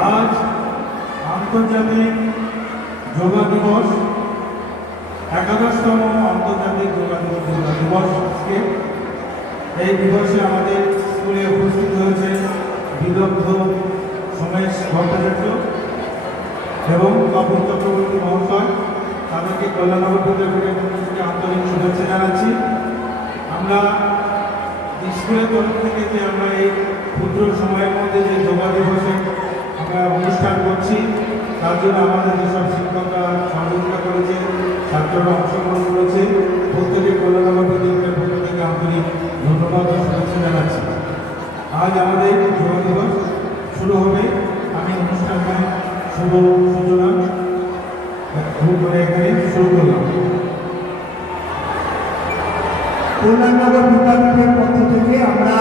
আজ আন্তর্জাতিক যোগা দিবস, 11তম আন্তর্জাতিক যোগা দিবস। এই দিবসে আমাদের স্কুলে উপস্থিত হয়েছে বিদগ্ধ সোমেশ ভট্টাচার্য এবং তপন চক্রবর্তী মহাশয়। তাদেরকে কল্যাণনগর বিদ্যাপীঠের পক্ষ থেকে আন্তরিক শুভেচ্ছা জানাচ্ছি। আমরা স্কুলের তরফ থেকে যে আমরা এই ক্ষুদ্র সময়ের মধ্যে যে যোগা দিবসে আমরা অনুষ্ঠান করছি, তার জন্য আমাদের যেসব শিক্ষকরা সহযোগিতা করেছে, ছাত্ররা অংশগ্রহণ করেছে, প্রত্যেকে কল্যাণনগর বিদ্যাপীঠের পক্ষ থেকে আন্তরিক ধন্যবাদ ও শুভেচ্ছা জানাচ্ছি। আজ আমাদের যোগা দিবস শুরু হবে। আমি অনুষ্ঠানের শুভ সূচনা করে এখানে শুরু করলাম। কল্যাণনগর বিদ্যাপীঠের পক্ষ থেকে আমরা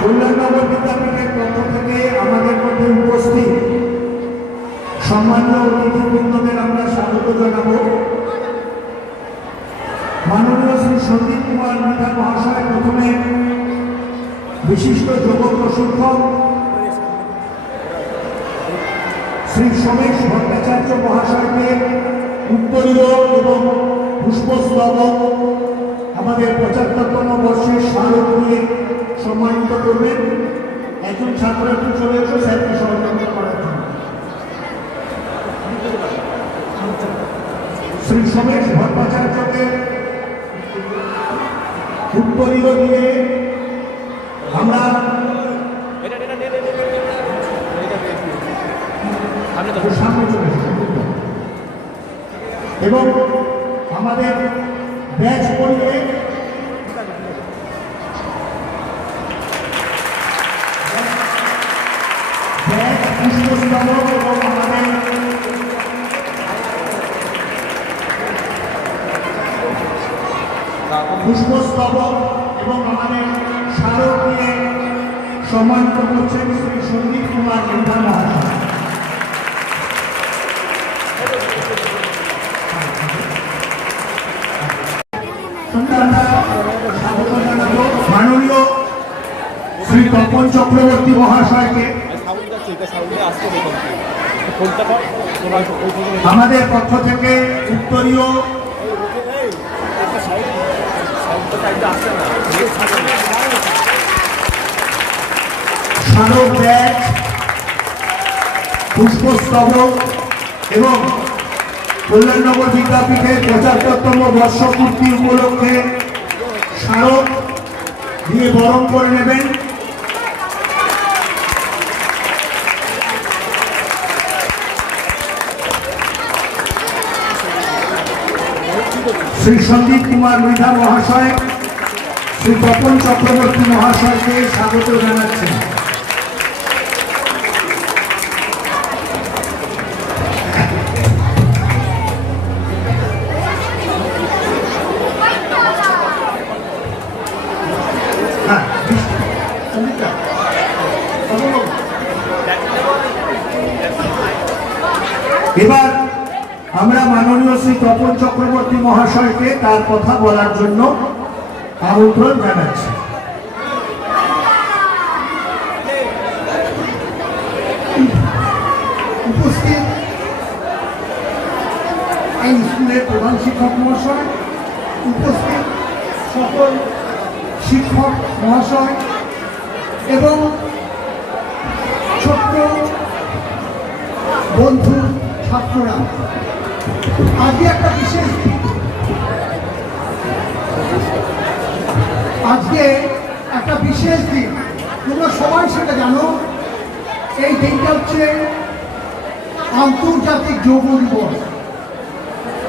কল্যাণনগর বিদ্যাপীঠের পক্ষ থেকে আমাদের মধ্যে উপস্থিত সম্মানীয় অতিথিবৃন্দদের আমরা স্বাগত জানাব। মাননীয় শ্রী সন্দীপ কুমার মৃধা মহাশয় প্রথমে বিশিষ্ট যোগ প্রশিক্ষক শ্রী সোমেশ ভট্টাচার্য মহাশয়কে উত্তরীয় এবং পুষ্পস্তবক আমাদের 75তম বর্ষের স্মারক দিয়ে সম্মানিত করবেন। একজন ছাত্রছাত্রী চলে এসে স্যারকে সহযোগিতা করার জন্য। শ্রী সোমেশ ভট্টাচার্যকে উত্তরীয় দিয়ে আমরা সামনে চলে এসেছি এবং আমাদের ব্যাচ পড়িয়ে পুষ্পস্তবক এবং আমাদের পুষ্পস্তবক এবং আমাদের স্মারক দিয়ে সম্মানিত করছেন শ্রী সন্দীপ কুমার মৃধা মহাশয়। মাননীয় শ্রী তপন চক্রবর্তী মহাশয়কে আমাদের পক্ষ থেকে উত্তরীয় স্মারক ব্যাচ, পুষ্পস্তবক এবং কল্যাণনগর বিদ্যাপীঠের 75তম বর্ষপূর্তি উপলক্ষে স্মারক দিয়ে বরণ করে নেবেন। শ্রী সন্দীপ কুমার মৃধা মহাশয় শ্রী তপন চক্রবর্তী মহাশয়কে স্বাগত জানাচ্ছেন। এবার আমরা মাননীয় শ্রী তপন চক্রবর্তী মহাশয়কে তার কথা বলার জন্য আমন্ত্রণ জানাচ্ছি। উপস্থিত এই স্কুলের প্রধান শিক্ষক মহাশয়, উপস্থিত সকল শিক্ষক মহাশয় এবং ছোট্ট বন্ধু ছাত্ররা, আজকে একটা বিশেষ দিন। আজকে একটা বিশেষ দিন, তোমরা সবাই সেটা জানো। এই দিনটা হচ্ছে আন্তর্জাতিক যোগ দিবস।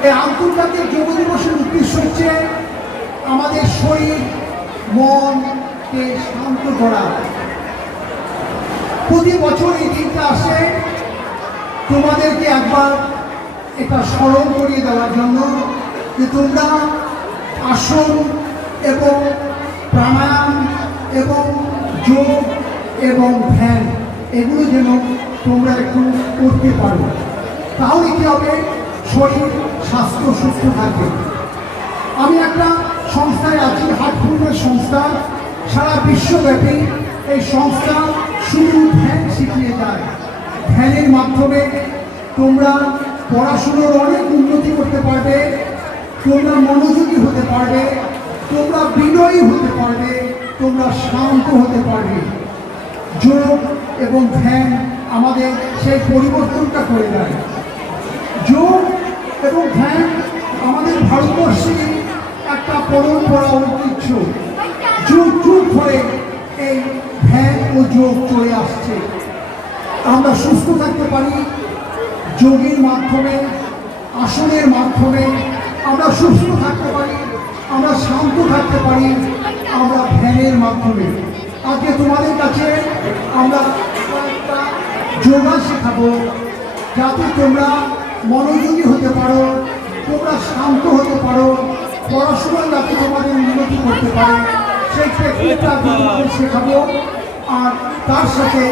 এই আন্তর্জাতিক যোগ দিবসের উদ্দেশ্য হচ্ছে আমাদের শরীর মনকে শান্ত করা। প্রতি বছর এই দিনটা আসে তোমাদেরকে একবার এটা স্মরণ করিয়ে দেওয়ার জন্য যে তোমরা আসন এবং প্রাণায়াম এবং যোগ এবং ধ্যান এগুলো যেন তোমরা একটু করতে পারো। তাহলে কি হবে, শরীর স্বাস্থ্য সুস্থ থাকবে। আমি একটা সংস্থায় আছি, হার্টফুলনেস সংস্থা। সারা বিশ্বব্যাপী এই সংস্থা শুধু ধ্যান শিখিয়ে যায়। ধ্যানের মাধ্যমে তোমরা পড়াশুনোর অনেক উন্নতি করতে পারবে, তোমরা মনোযোগী হতে পারবে, তোমরা বিনয়ী হতে পারবে, তোমরা শান্ত হতে পারবে। যোগ এবং ধ্যান আমাদের সেই পরিবর্তনটা করে দেয়। যোগ এবং ধ্যান আমাদের ভারতবর্ষে একটা পরম্পরা, ঐতিহ্য। যুগ যুগ ধরে এই ধ্যান ও যোগ চলে আসছে। আমরা সুস্থ থাকতে পারি যোগের মাধ্যমে, আসনের মাধ্যমে। আমরা সুস্থ থাকতে পারি, আমরা শান্ত থাকতে পারি আমরা ধ্যানের মাধ্যমে। আজকে তোমাদের কাছে আমরা একটা যোগা শেখাবো, যাতে তোমরা মনোযোগী হতে পারো, তোমরা শান্ত হতে পারো, পড়াশোনায় যাতে তোমাদের উন্নতি করতে পারো, সেই টেকনিকটা তোমাদের শেখাবো। আর তার সাথে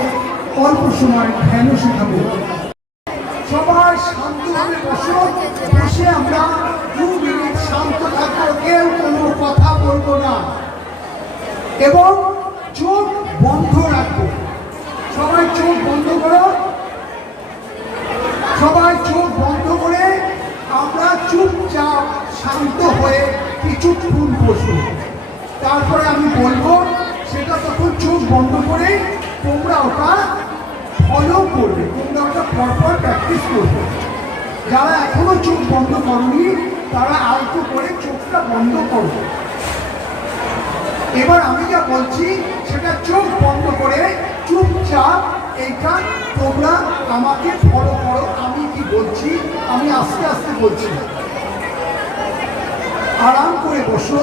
অল্প সময় ধ্যানও শেখাবো। সবাই শান্তভাবে বসো, বসে আমরা 2 মিনিট শান্ত থাকবো, কেউ কোনো কথা বলবো না এবং চোখ বন্ধ রাখবো। সবাই চোখ বন্ধ করো, সবাই চোখ বন্ধ করে আমরা চুপচাপ শান্ত হয়ে কিছুক্ষণ বসবো। তারপরে আমি বলবো, সেটা তখন চোখ বন্ধ করে তোমরা ওটা ফলো করবে, তোমরা ওটা পরপর প্র্যাকটিস করবে। যারা এখনো চোখ বন্ধ করনি তারা আলতো করে চোখটা বন্ধ করবে। এবার আমি যা বলছি সেটা চোখ বন্ধ করে চুপচাপ এইটা তোমরা আমাকে ফলো করো। আমি কি বলছি আমি আস্তে আস্তে বলছি। আরাম করে বসো,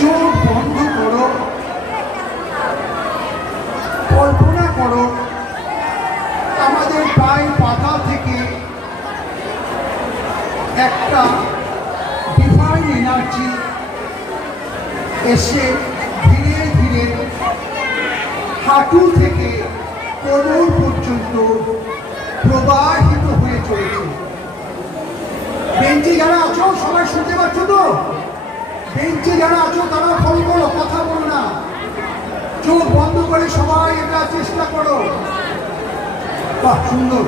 চোখ বন্ধ করো, কল্পনা করো আমাদের পায়ের পাতা থেকে একটা ডিভাইন এনার্জি এসে ধীরে ধীরে হাঁটু থেকে কোমর পর্যন্ত প্রবাহিত হয়ে চলেছে। বেঞ্চে যারা আছো সবাই শুনতে পাচ্ছ তো? বেঞ্চে যারা আছো তারা ফোন করো, কথা বলো না, চোখ বন্ধ করে সবাই এটা চেষ্টা করো। বাহ, সুন্দর।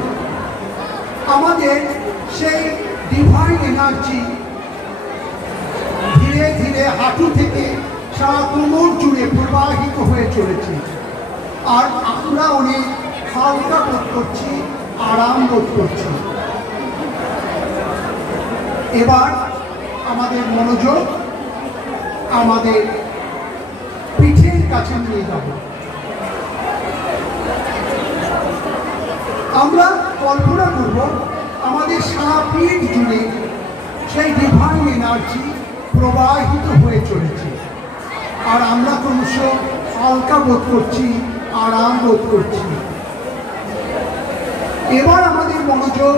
আমাদের সেই ডিভাইন এনার্জি ধীরে ধীরে হাঁটু থেকে সারা কোমর জুড়ে প্রবাহিত হয়ে চলেছে। আর আমরা অনেক হালকা বোধ করছি, আরাম বোধ করছি। এবার আমাদের মনোযোগ আমাদের পিঠের কাছে নিয়ে যাব। আমরা কল্পনা করব আমাদের সারা পিঠ জুড়ে সেই ডিভাইন এনার্জি প্রবাহিত হয়ে চলেছে। আর আমরা ক্রমশ হালকা বোধ করছি, আরাম বোধ করছি। এবার আমাদের মনোযোগ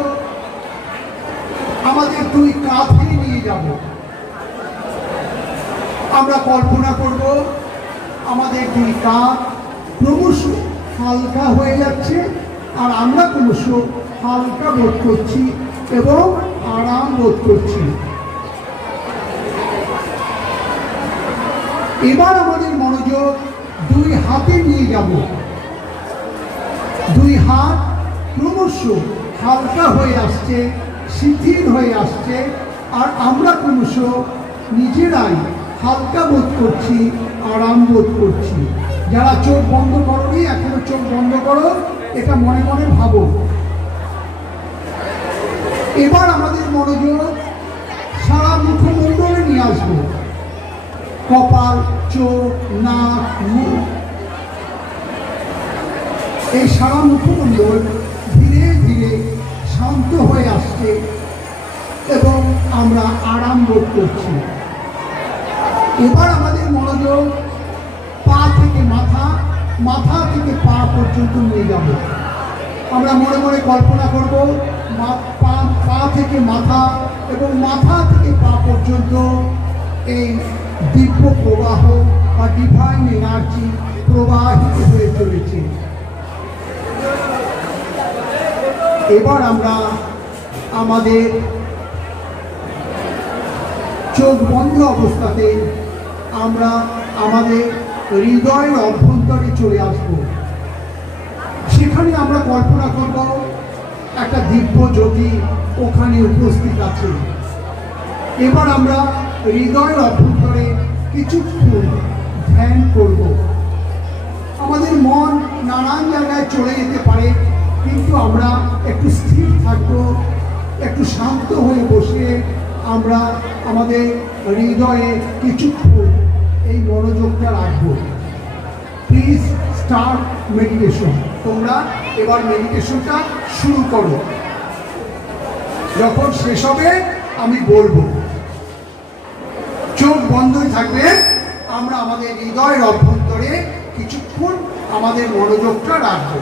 আমাদের 2 কাঁধে নিয়ে যাব। আমরা কল্পনা করব আমাদের 2 কাঁধ ক্রমশ হালকা হয়ে যাচ্ছে আর আমরা ক্রমশ হালকা বোধ করছি এবং আরাম বোধ করছি। এবার আমাদের মনোযোগ 2 হাতে নিয়ে যাব। 2 হাত ক্রমশ হালকা হয়ে আসছে, শিথিল হয়ে আসছে আর আমরা ক্রমশ নিজেরাই হালকা বোধ করছি, আরাম বোধ করছি। যারা চোখ বন্ধ করোনি এখনো চোখ বন্ধ করো, এটা মনে মনে ভাবো। এবার আমাদের মনোযোগ সারা মুখমণ্ডলে নিয়ে আসবো। কপাল, চোখ, নাক, মুখ, এই সারা মুখমণ্ডল ধীরে ধীরে শান্ত হয়ে আসছে এবং আমরা আরাম বোধ করছি। এবার আমাদের মনোযোগ পা থেকে মাথা, মাথা থেকে পা পর্যন্ত নিয়ে যাব। আমরা মনে মনে কল্পনা করব পা পা থেকে মাথা এবং মাথা থেকে পা পর্যন্ত এই দিব্য প্রবাহ বা ডিভাইন এনার্জি প্রবাহিত হয়ে চলেছে। এবার আমরা আমাদের চোখ বন্ধ অবস্থাতে আমরা আমাদের হৃদয়ের অভ্যন্তরে চলে আসব। সেখানে আমরা কল্পনা করব একটা দিব্য জ্যোতি ওখানে উপস্থিত আছে। এবার আমরা হৃদয়ের অভ্যন্তরে কিছুক্ষণ ধ্যান করব। আমাদের মন নানান জায়গায় চলে যেতে পারে, কিন্তু আমরা একটু স্থির থাকবো, একটু শান্ত হয়ে বসে আমরা আমাদের হৃদয়ে কিছুক্ষণ এই মনোযোগটা রাখবো। Please start meditation. তোমরা এবার মেডিটেশনটা শুরু করো। যখন শেষ হবে আমি বলবো। চোখ বন্ধই থাকবে। আমরা আমাদের হৃদয়ের অভ্যন্তরে কিছুক্ষণ আমাদের মনোযোগটা রাখবো।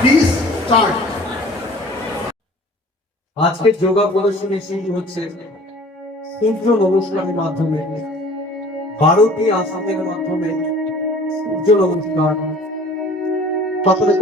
Please start. আজকের যোগা প্রদর্শনী শুরু হচ্ছে সূর্য নমস্কারের মাধ্যমে। 12টি আসানের মাধ্যমে সূর্য নমস্কার। তারপরে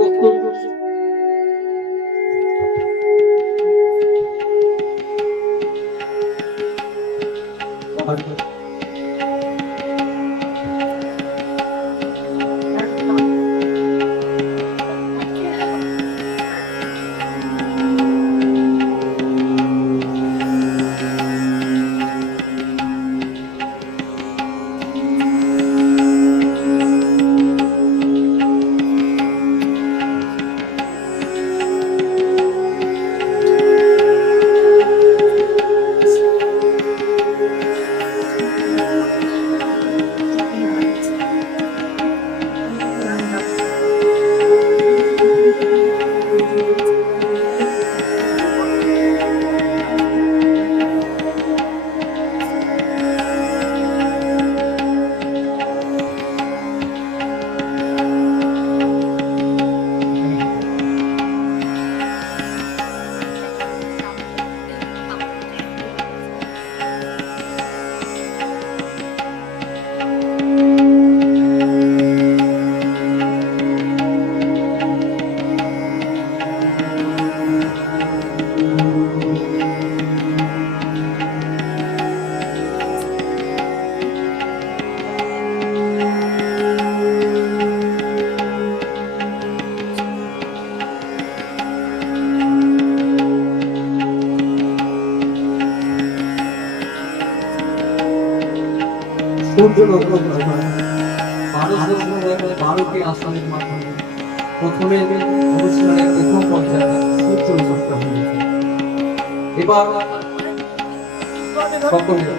সূর্য নমস্কার। 12টি আসানের মাধ্যমে প্রথমে অনুষ্ঠানের প্রথম পর্যায়ে সূর্য নমস্কার হয়েছে। এবার সকলে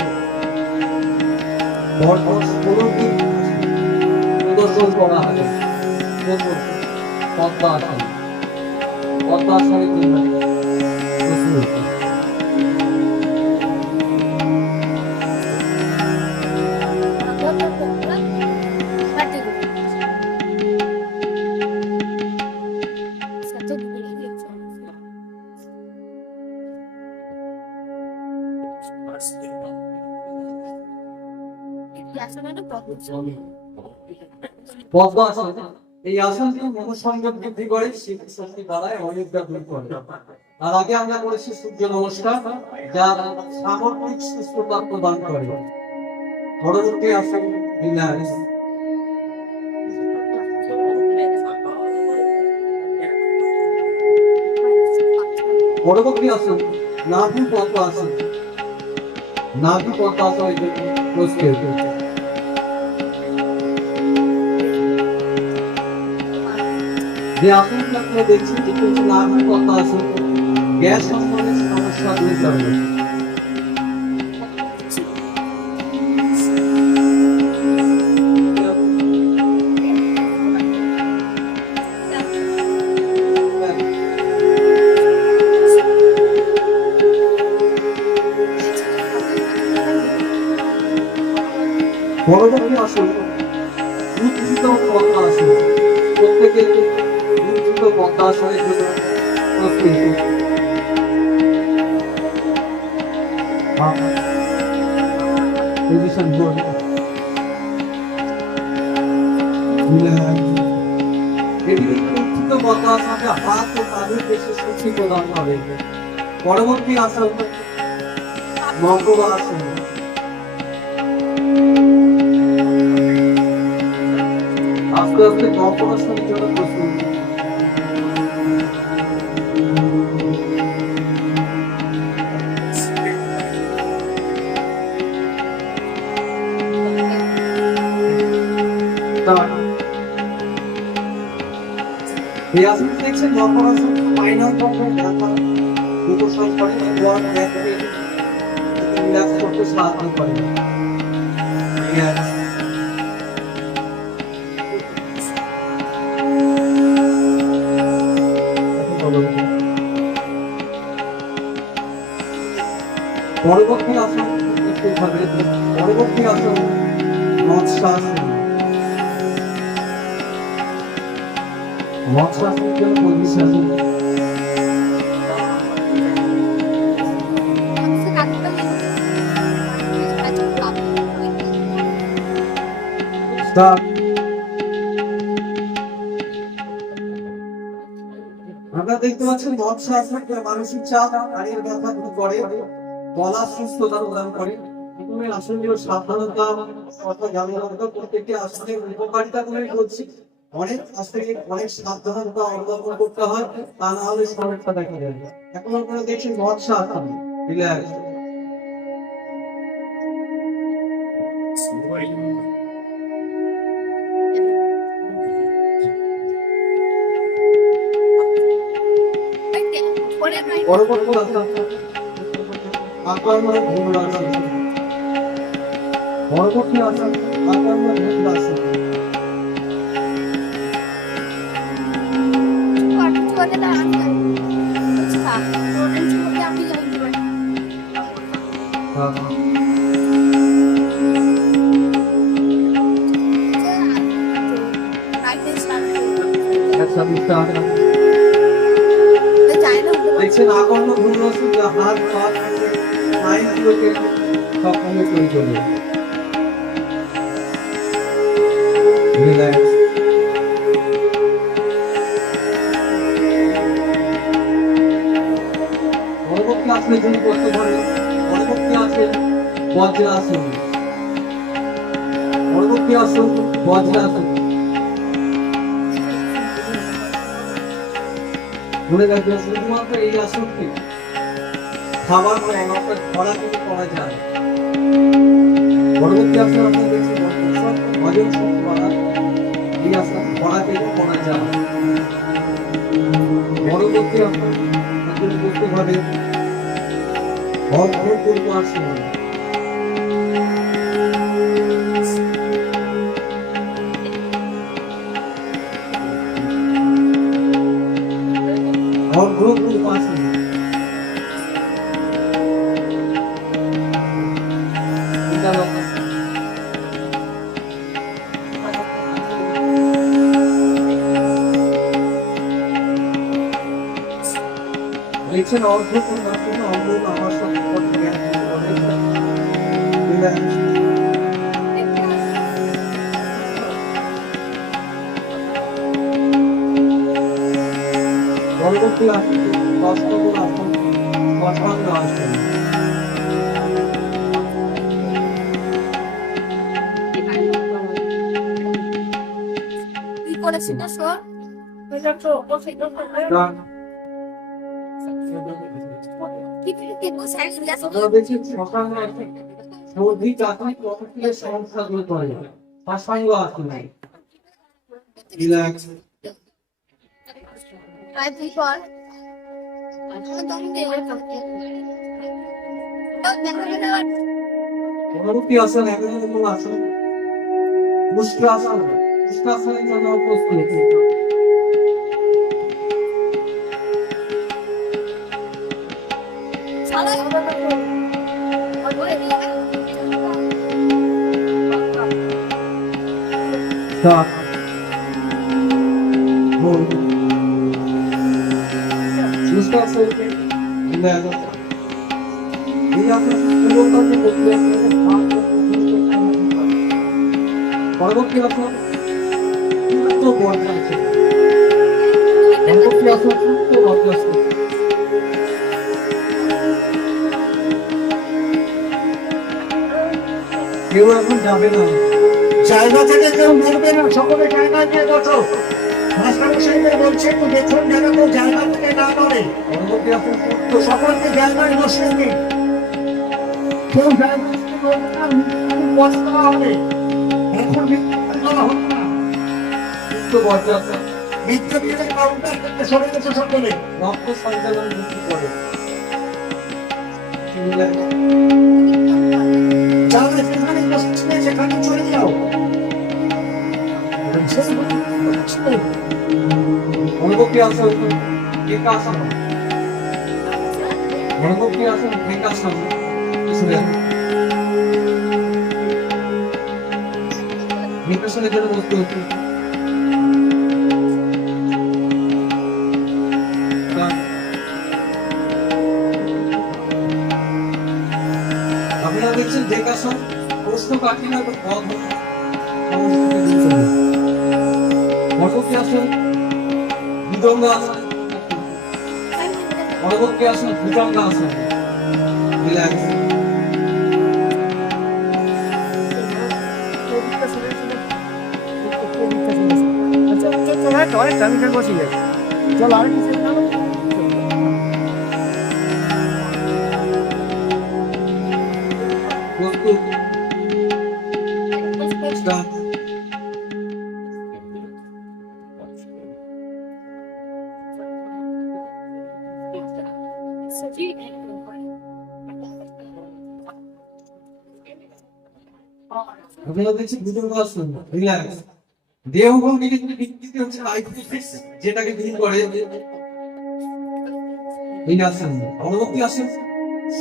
পরপর 16টি প্রদর্শন করা হবে। পদ্মাসন। পদ্মাসনের জন্য প্রস্তুত। পদ্মাসন, এই আসনটি মনোসংযোগ বৃদ্ধি করে, শক্তি বাড়ায়, অনিদ্রা দূর করে। আর আগে আমরা করেছি সূর্য নমস্কার, যা সামগ্রিক সুস্থতা প্রদান করে। পরবর্তী আসন বিন্যাস। পরবর্তী আসন নাভি পদ্মাসন। নাভি পদ্মাসনের জন্য প্রস্তুত। যে আসনটা আপনি দেখছেন যেটা হচ্ছে নাভি পদ্মাসন, গ্যাস সংক্রমণের সমস্যা দূর করবে। পরবর্তী আসন উজ্জিত পদ্মাসন। প্রত্যেকে উজ্জিত পদ্মাসনের জন্য প্রস্তুত। Position hold. এদিকে উত্থিত পদ্মাসনে হাত ও কাঁধের পেশি শক্তি প্রদান করে। পরবর্তী আসন মকরাসন। আস্তে আস্তে মকরাসনের জন্য প্রস্তুত। এই আসন দেখছেন মকরাসন স্পাইনাল কর্ডের ব্যথা উপশম করে এবং ব্যাককে রিল্যাক্স করতে সাহায্য করে। পরবর্তী আসন একটু ভাবে পরবর্তী আসন মৎস্যাসন। মৎস্যাসনের জন্য পজিশন স্টার্ট। আমরা দেখতে পাচ্ছি মৎস্যাসন মানসিক চাপ হাড়ের ব্যথা দূর করে, গলার সুস্থতা প্রদান করে। প্রথমে আসনগুলো সাবধানতা অর্থাৎ জানানোর প্রত্যেকটি আসনের উপকারিতা গুলো বলছি। অনেক আসনে অনেক সাবধানতা অবলম্বন করতে হয়, তা না হলে সমস্যা দেখা যায়। এখন আপনারা দেখছেন মৎস্যাসন রিল্যাক্স। পরবর্তী আসন আকর্মণ ধনুরাসন। পরবর্তী আসন আকর্মণ ধনুরাসন। দেখছেন আকর্ণ ধনুরাসন যা হাত পা স্নায়ুগুলোকে সক্ষম করে তোলে। রিল্যাক্স। পরবর্তী আসনের জন্য করতে পারেন। পরবর্তী আসন বজ্রাসন। পরবর্তী আসন বজ্রাসন। মনে রাখবেন শুধুমাত্র এই আসনটি খাবার বা অর্থাৎ খরা থেকে করা যায়। পরবর্তী আসন আপনার দেখছি হজম শক্তি বাড়া। এই আসন খরা থেকে করা যায়। পরবর্তী আসন আপনি বুঝতে পারবেন অভ্রপূর্ণ আসন। অভ্রপূর্ণ আসন। দেখছেন অভ্রপূর্ণ আসন অঙ্গ আমার সম্পর্কে পরবর্তী আসন অষ্টম আসন অষ্টাঙ্গ আসন। আপনারা দেখছেন অষ্টাঙ্গ আসন সর্দি কাশি কফের সমস্যা দূর করে। অষ্টাঙ্গ আসন রিল্যাক্স। পরবর্তী আসন এখন আসন মুষ্টাসন। মুষ্টাসনের জন্য প্রস্তুত। Stop. Hold. Mustafa. Relax. এই আসনটি স্থূলতাকে বদলে পরবর্তী আসন সুপ্ত বজ্রাসন। পরবর্তী আসন সুপ্ত বজ্রাসন। কেউ এখন যাবে না, জায়গা থেকে কেউ নড়বে না, সকলে জায়গায় নিয়ে বসো। মাস্টারমশাইদের বলছে একটু দেখুন যেন কেউ জায়গা থেকে না নড়ে। পরবর্তী আসন সুপ্ত তো সকলকে জায়গায় বসিয়ে দিন। কেউ জায়গা থেকে নড়বে না, বস করা হবে। এখন বিদ্যালয় করা হবে না। সুপ্ত বজ্রাসন। বিদ্যালয়ের কাউন্টার থেকে সরে গেছে সকলে। রক্ত সঞ্চালন বৃদ্ধি করে। যারা সেখানে বসছে সেখানে চলে যাও। পরবর্তী আসন একাসন। পরবর্তী আসন একাসন। নির্বাচনের জন্য প্রস্তুত। আপনারা দেখছেন দেখাশন প্রশ্ন কাঠিন্য এবং পদ পরবর্তী আসন মৃদঙ্গ আসন। পরবর্তী আসন ভুজঙ্গ আসন। রিল্যাক্স। প্রস্তুত। স্টার্ট। আপনারা দেখছেন ভুজঙ্গ আসন। রিল্যাক্স। দেহ ভঙ্গি ভিত্তিতে হচ্ছে আইকিউসিক্স যেটাকে ডিল করে এই আসন। পরবর্তী আসন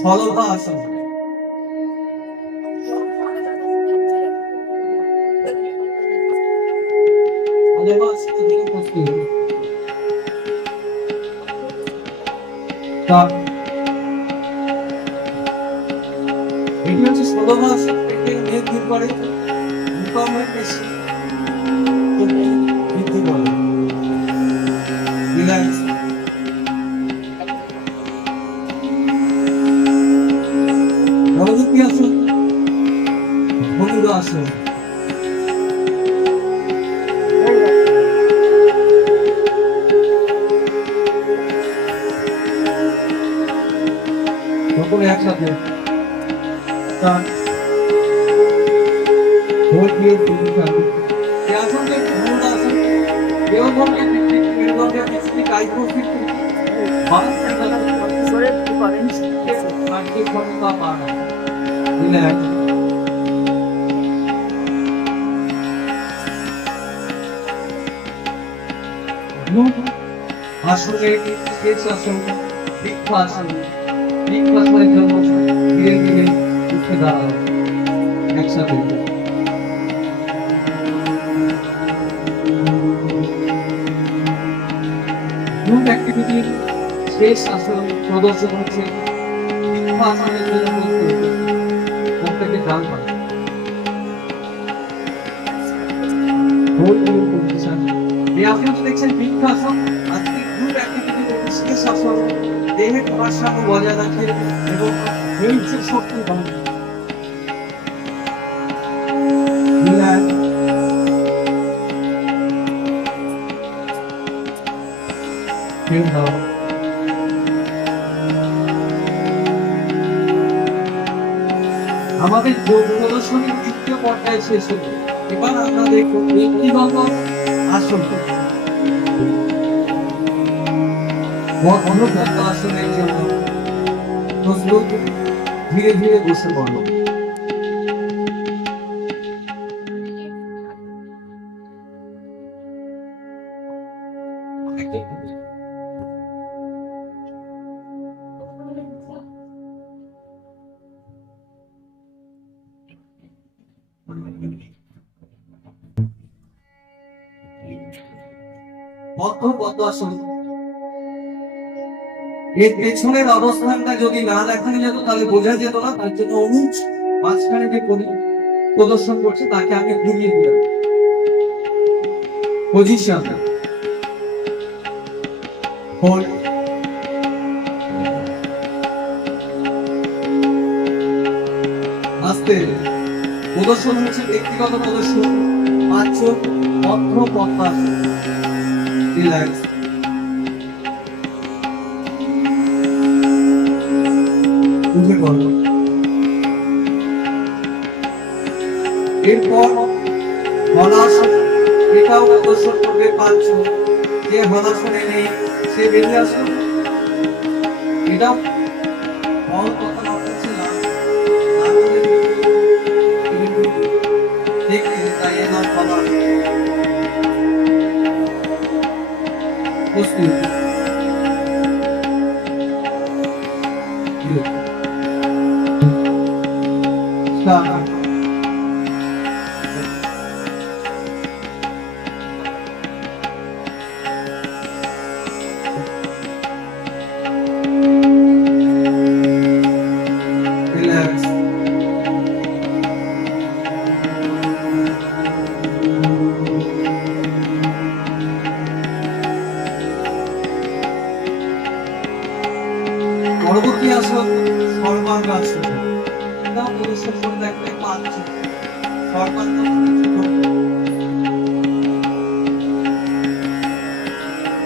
সলভা আসন। সলভা আসন থেকে প্রস্তুত। এটি হচ্ছে সলভা আসন থেকে নির্ভর করে ভূকম্পের পেশি বৃদ্ধি করে। রিল্যাক্স। পরবর্তী আসন ধনুর আসন। সকলে একসাথে এই আসনকে ধনুর আসন। দেহ ভঙ্গের ভিত্তিতে মেরুদণ্ডের পেশি আইকিউসিক্স মানসিক ক্ষমতা বাড়ায়। রিল্যাক্স। আসলে শেষ আসন বৃক্ষ আসন। বৃক্ষ আসনের জন্য ধীরে ধীরে উঠে দাঁড়াও একসাথে। গ্রুপ অ্যাক্টিভিটির শেষ আসন প্রদর্শন হচ্ছে বৃক্ষ আসনের জন্য প্রস্তুত। প্রত্যেকে ডান পাশে। এই আসনটি দেখছেন বৃক্ষ আসন। আজকে গ্রুপ অ্যাক্টিভিটির শেষ আসন দেহের ভারসাম্য বজায় রাখে এবং ধৈর্যের শক্তি বাড়ায়। আমাদের যোগ প্রদর্শনী তৃতীয় পর্যায়ে শেষ হলো। এবার আমরা দেখব ব্যক্তিগত আসন। অনুগত আসনের জন্য প্রস্তুত। ধীরে ধীরে বসে পড়ো। পদ্ম আসন। এর পেছনের অবস্থানটা যদি না দেখানো যেত তাহলে বোঝা যেত না। তার জন্য অনুজ মাঝখানে যে প্রদর্শন করছে তাকে আমি ঘুরিয়ে দিলাম পজিশন। আস্তে প্রদর্শন হচ্ছে ব্যক্তিগত প্রদর্শন। পাঁচজন অর্থ কথা রিল্যাক্স। বুঝে গেল। এরপর হলাসন, এটাও প্রদর্শন করবে পাঁচজন। যে হলাসনে নেই সে বেরিয়ে আসুন। এটাও হল কথা না হচ্ছে না, দেখতে তাই এর নাম হলাসন। প্রস্তুত। Start. Relax. পরবর্তী আসন সর্বাঙ্গাসন। এটা প্রদর্শন করে দেখবে পাঁচজন।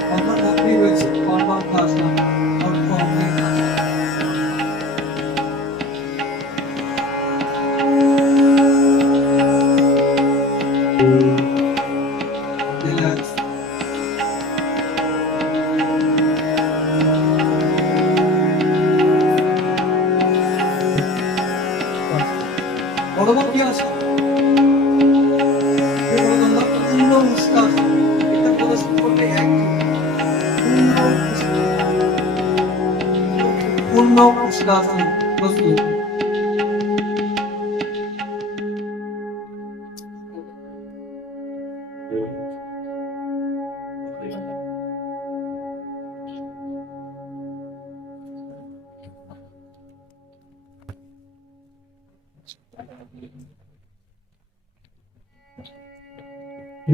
কথার মধ্যেই রয়েছে সর্বাঙ্গাসন, অর্থ অঙ্গিকাসন। Relax. পরবর্তী আসন পূর্ণ উষ্কাসন। এটা প্রদর্শন করবে পূর্ণ উষ্কাসন। প্রস্তুত।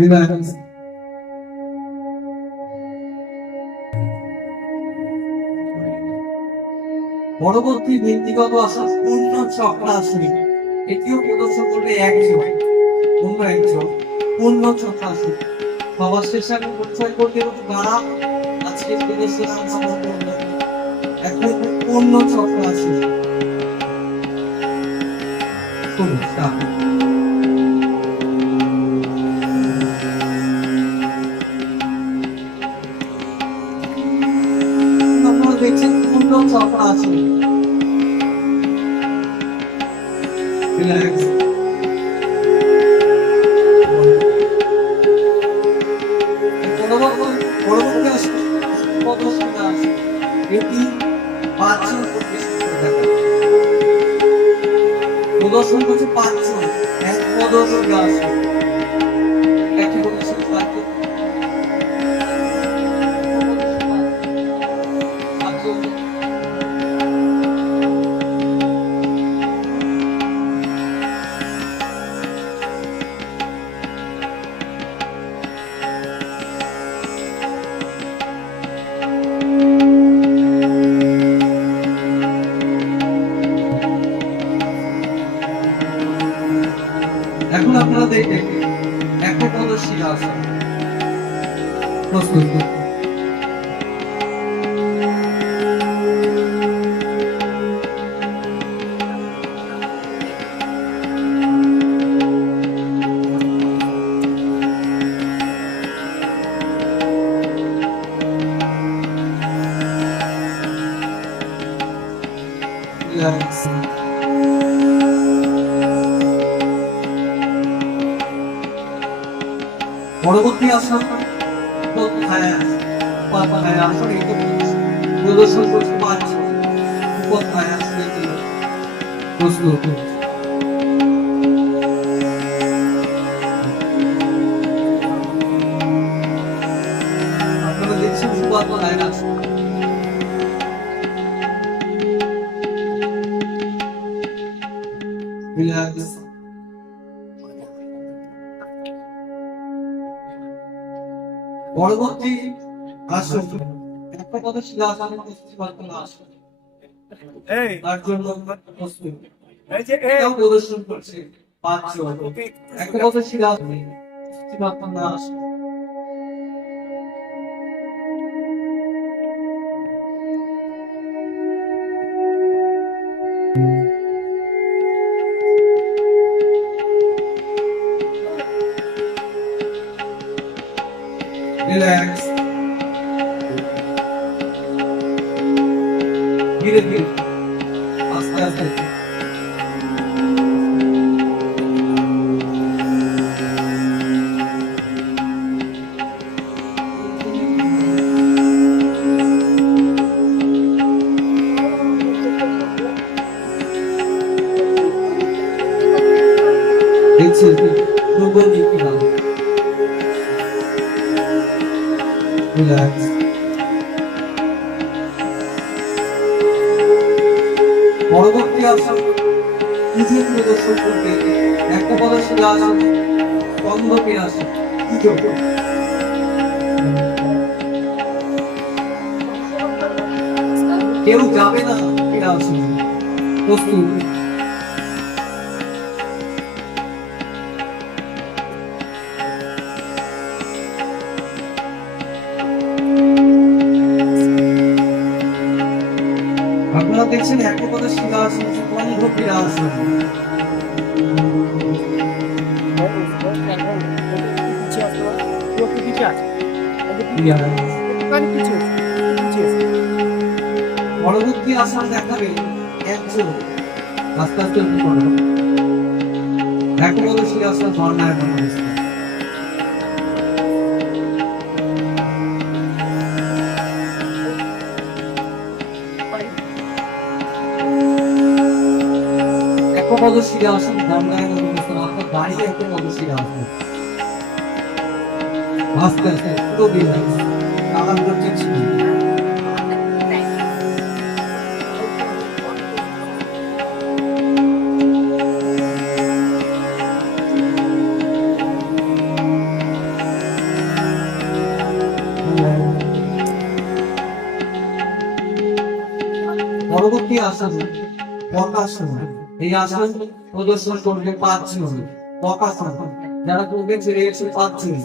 Relax. পরবর্তী ব্যক্তিগত আসন পূর্ণ চক্রাসন। এটিও প্রদর্শন করবে একজন, অন্য একজন। পূর্ণ চক্রাসন। সবার শেষে আমি পরিচয় করতে দ্বারা আজকে প্রদর্শন এখন পূর্ণ চক্রাসন। আপনারা দেখছেন পূর্ণ চক্রাসন। রিল্যাক্স। পরবর্তী আসন পদ্মসুন্দর আসন। এটি পাঁচজন প্রদর্শন করছে পাঁচজন। এক পদ্মসুন্দর আসন। একটি প্রদর্শন পাঁচজন। এখন আপনারা দেখবেন একটা প্রদর্শনী আসন। প্রস্তুত। Relax. পরবর্তী আসন আসন। এই প্রদর্শন করছে পাঁচজন। প্রস্তুত। আপনারা দেখছেন উপাধ্যায় আসন। রিল্যাক্স। পরবর্তী আসন একটা কথা ছিল আসলে প্রস্তুতি বর্তমান আসন তার জন্য প্রস্তুত এটাও প্রদর্শন করছে 5 জন। একটা কথা ছিল প্রস্তুতি বর্তমান আসন রিল্যাক্স। ধীরে ধীরে আস্তে আস্তে দেখছি পূর্ব দিকে না রিল্যাক্স। পরবর্তী আসন নিজে প্রদর্শন করতে একটা প্রদর্শন আসন স্কন্ধকে আসে কেউ যাবে না এটা আসন প্রস্তুত। আপনারা দেখছেন একটা কথা শিখা আসন স্কন্ধ ক্রীড়া আসন পরবর্তী আসন দেখাবে একজন আস্তে আস্তে করো একটা কথা শিখা আসন ঝর্ণায় বানাচ্ছে একটা পদশিরা আসন ঝর্ণায় বানাচ্ছে আপনার দাঁড়িয়ে একটা পদশিরা আসন আস্তে আস্তে পুরো রিল্যাক্স আরাম করতে ছিল পরবর্তী আসন বকাসন এই আসন প্রদর্শন করবে 5 জন বকাসন যারা করবে ছেড়ে এসে 5 জন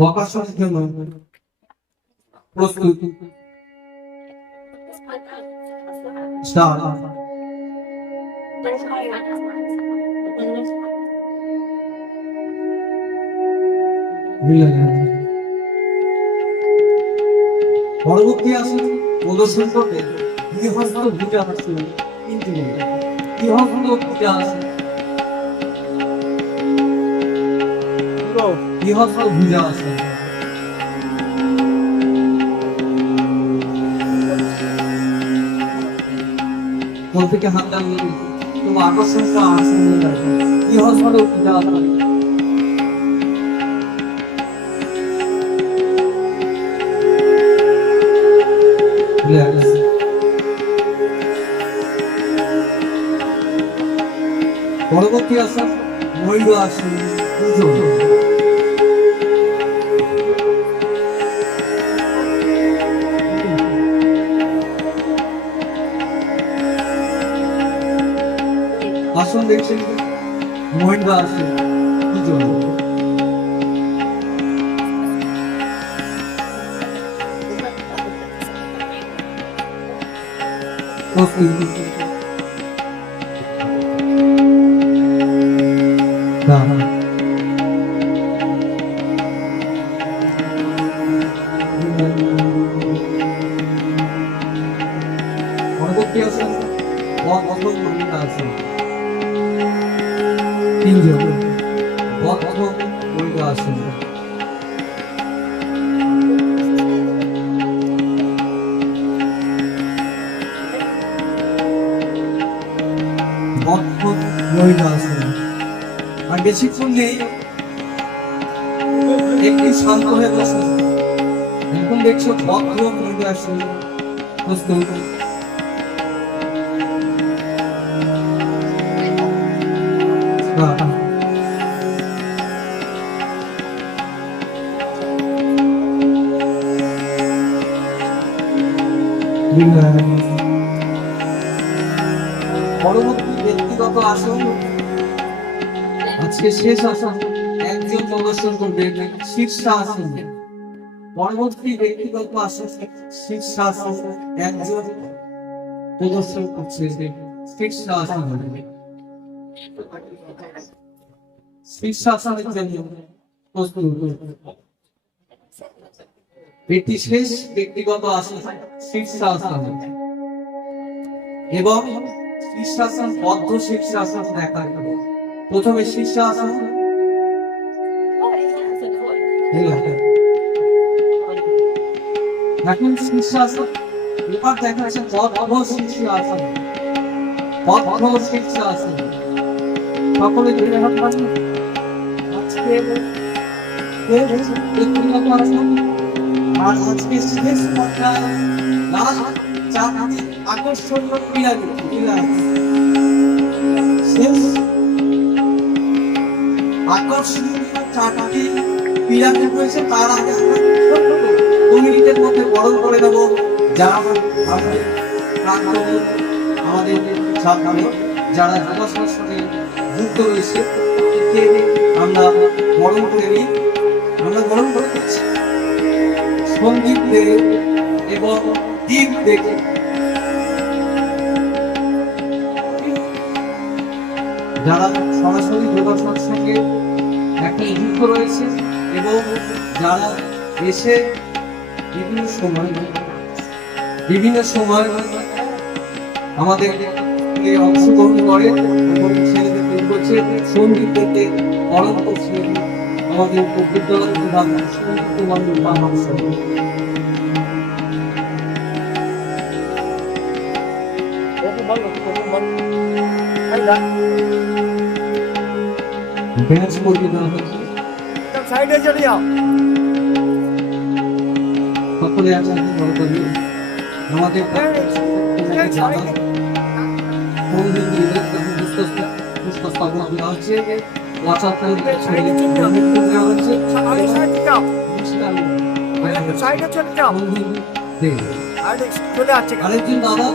বকাসনের জন্য প্রস্তুত স্টার্ট। পরবর্তী আসন প্রদর্শন করবে গৃহস্থ ভূজা আসন 3 জন গৃহস্থ ভূজা আসন গৃহস্থ ভূজা আসন কোন থেকে হাত টানিয়ে তোমার আকর্ষণটা আসন গৃহস্থ ভূজা আসন পরবর্তী আসন ময়ূর আসন 2 জন আসন দেখছেন ময়ূর আসন 2 জন পরবর্তী আসন বদ্ধ মহিলা আসন 3 জন বদ্ধ মহিলা আসন বদ্ধ মহিলা আসন আর বেশিক্ষণ নেই একটু শান্ত হয়ে বসুন একদম দেখছো ভদ্র মহিলাসন প্রস্তুত। পরবর্তী ব্যক্তিগত আসন, আজকে শেষ আসন একজন প্রদর্শন করবে শীর্ষাসন। পরবর্তী ব্যক্তিগত আসন শীর্ষাসন একজন প্রদর্শন করছে শীর্ষাসন। শীর্ষাসনের জন্য প্রস্তুত। এটি শেষ ব্যক্তিগত আসন শীর্ষাসন এবং শীর্ষাসন বদ্ধ শীর্ষাসন দেখা গেল। প্রথমে শীর্ষাসন, এখন শীর্ষাসন, এবার দেখা যাচ্ছে বদ্ধ শীর্ষাসন। বদ্ধ শীর্ষাসন সকলে জেনে রাখবেন। আজকে ব্যক্তিগত আসন আর আজকে শেষ পর্যায়ে লাস্ট চারটি আকর্ষণীয় ক্রীড়া শেষ আকর্ষণীয় চারটি পিরামিড রয়েছে। তার আগে আমরা 2 মিনিটের মধ্যে বরণ করে দেবো যারা আমাদের ছাত্র যারা যোগাসনের সঙ্গে যুক্ত রয়েছে আমরা বরণ করে নিই। আমরা বরণ করে দিচ্ছি সঙ্গীত দেখে এবং গীত দেখে। যারা সরাসরি যোগাসনের সঙ্গে এখন যুক্ত রয়েছে এবং যারা এসে বিভিন্ন সময় আমাদের অংশগ্রহণ করে এবং ছেলেদের তৈরি করছে সঙ্গীত দেখে বরণ করছে আমাদের বিদ্যালয় বিভাগ সঙ্গীত বিভাগ অংশ। ব্যাচ করতে দেওয়া হচ্ছে। সাইডে চলে যাও। সকলে একসাথে বড় করি আমাদের স্থাপনা দেওয়া হচ্ছে। সাইডে চলে যাও। চলে আসছে আরেকজন দাদা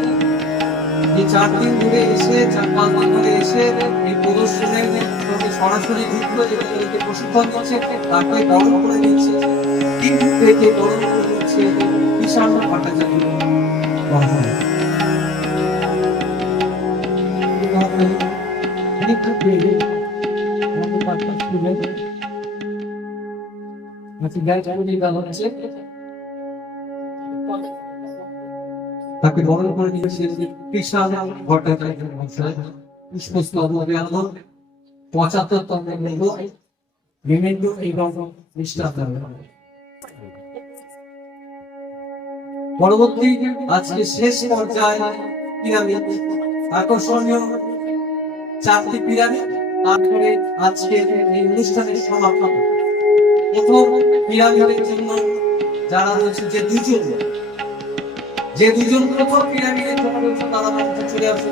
এই 4 দিন ধরে এসে 4-5 দিন ধরে এসে এই প্রদর্শনের সঙ্গে সরাসরি যুক্ত এবং এদেরকে প্রশিক্ষণ দিচ্ছে, তারপরে বরণ করে দিচ্ছে, দিন থেকে বরণ করে দিচ্ছে বিশাল ভট্টাচার্য। তাকে বরণ করে দিয়েছে বিশাল ভট্টাচার্য মহাশয়। পুষ্পস্তবক 75তম মেমেন্টো এবং নিষ্ঠা। পরবর্তী আজকে শেষ পর্যায়ে পিরামিড, আকর্ষণীয় 4টি পিরামিড। তারপরে আজকে এই অনুষ্ঠানের সমাপন। প্রথম পিরামিডের জন্য যারা রয়েছে যে দুজন প্রথম পিরামিডের জন্য রয়েছে তারা মঞ্চে চলে আসে।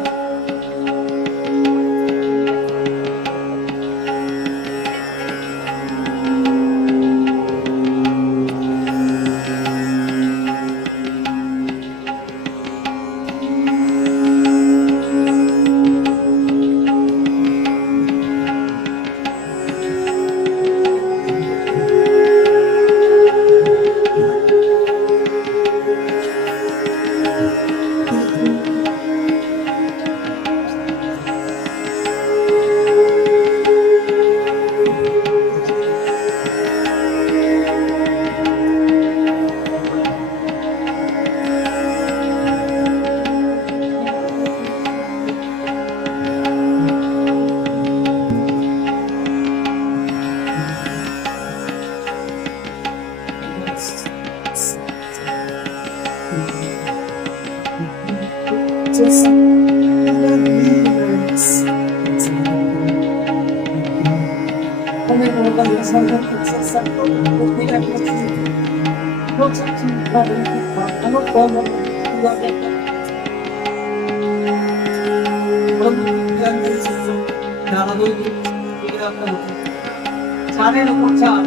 চারের উপর চার,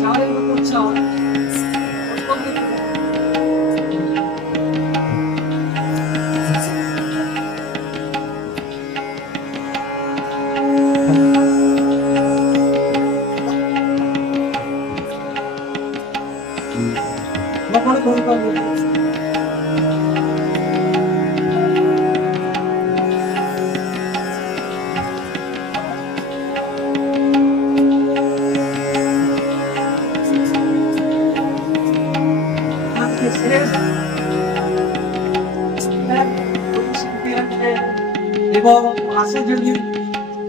চারের উপর চার, বাবারে করে পারবো এবং আসে যদি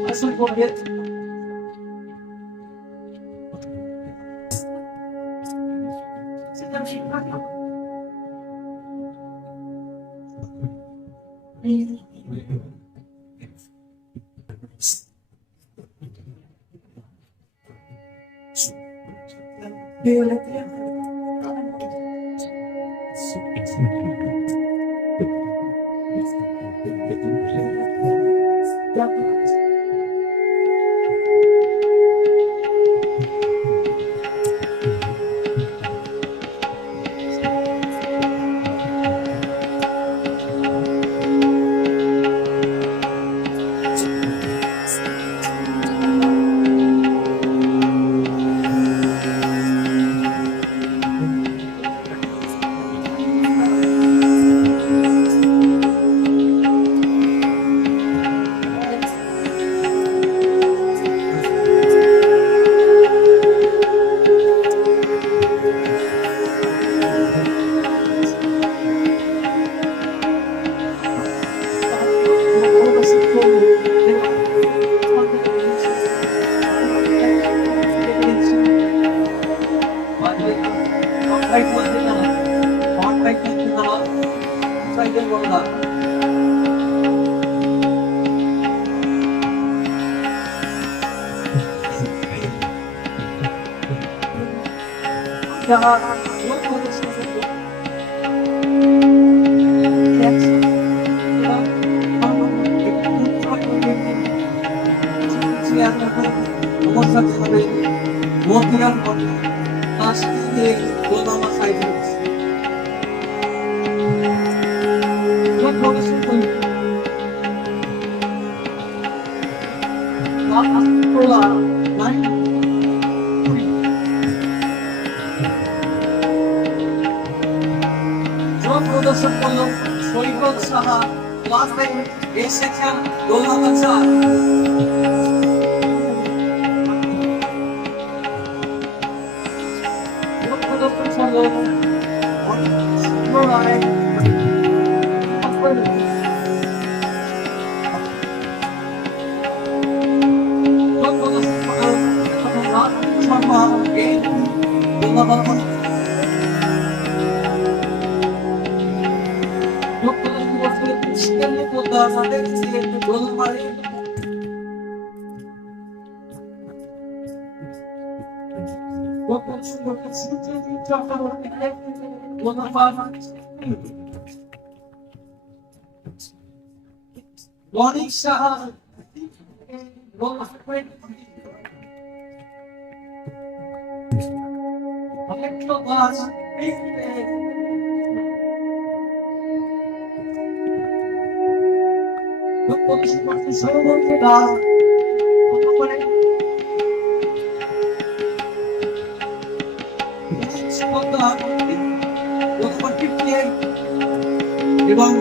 আসল করবে প্রদর্শন করলো সৈকত সাহা ক্লাস এসেছেন দোলনা প্রদর্শন করলো শর্মা এই দোলনা Morning Shah. এবং